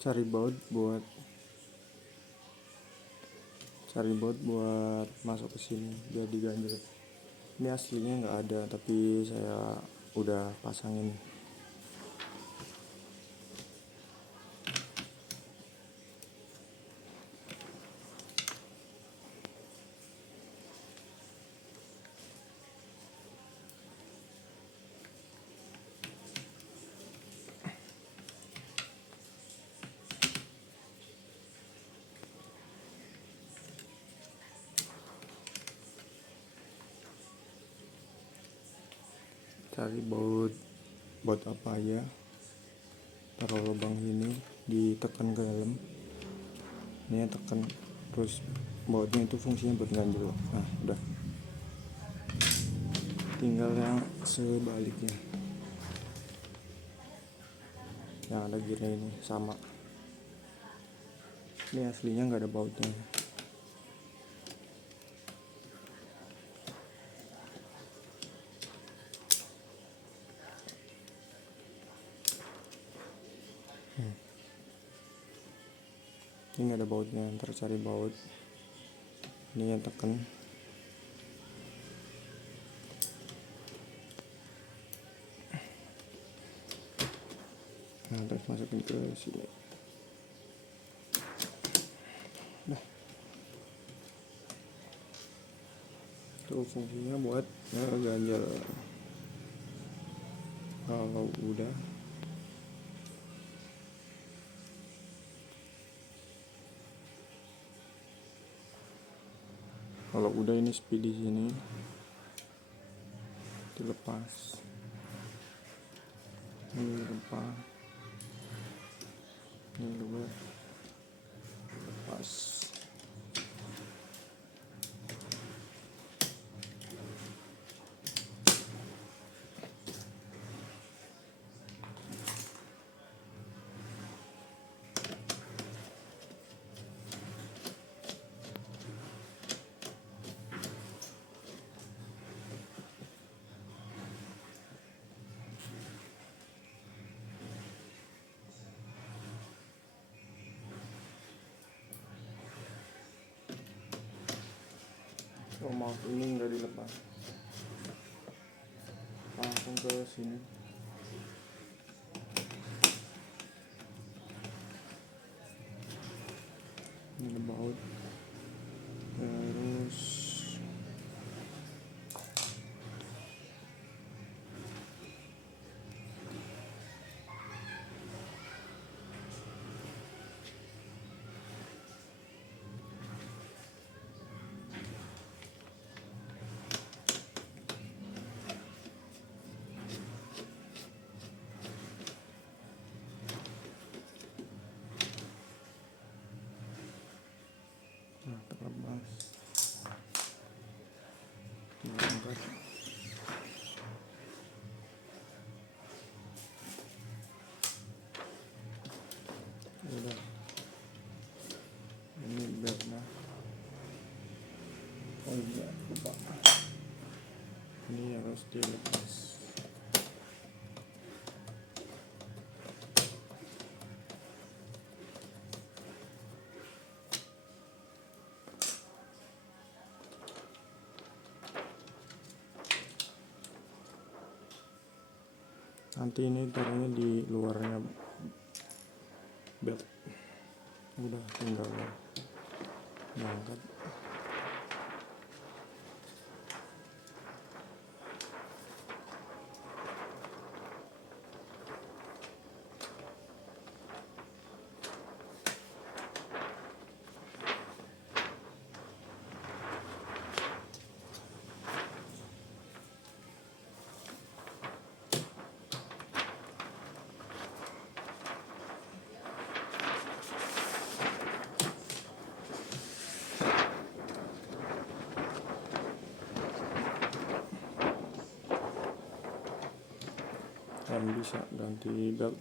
cari baut buat masuk ke sini biar diganjel. Ini aslinya nggak ada, tapi saya udah pasangin. Cari baut apa aja, taruh lubang ini, ditekan ke dalam, ini tekan, terus bautnya itu fungsinya buat ganjel. Nah udah, tinggal yang sebaliknya, yang ada gearnya ini sama. Ini aslinya nggak ada bautnya. Ini nggak ada bautnya, ntar cari baut. Ini yang tekan. Nah terus masukin ke sini. Nah, itu fungsinya buat ganjel. Kalau udah ini speed di sini dilepas, ini lepas, ini lepas. Oh maaf, ini nggak dilepas, langsung ke sini. Ini baut, terus terlepas, diangkat. Udah, ini beltnya. Oh iya, lupa, ini harus dilepas. Nanti ini taruhnya di luarnya belt. Udah tinggal diangkat. Dan bisa ganti belt.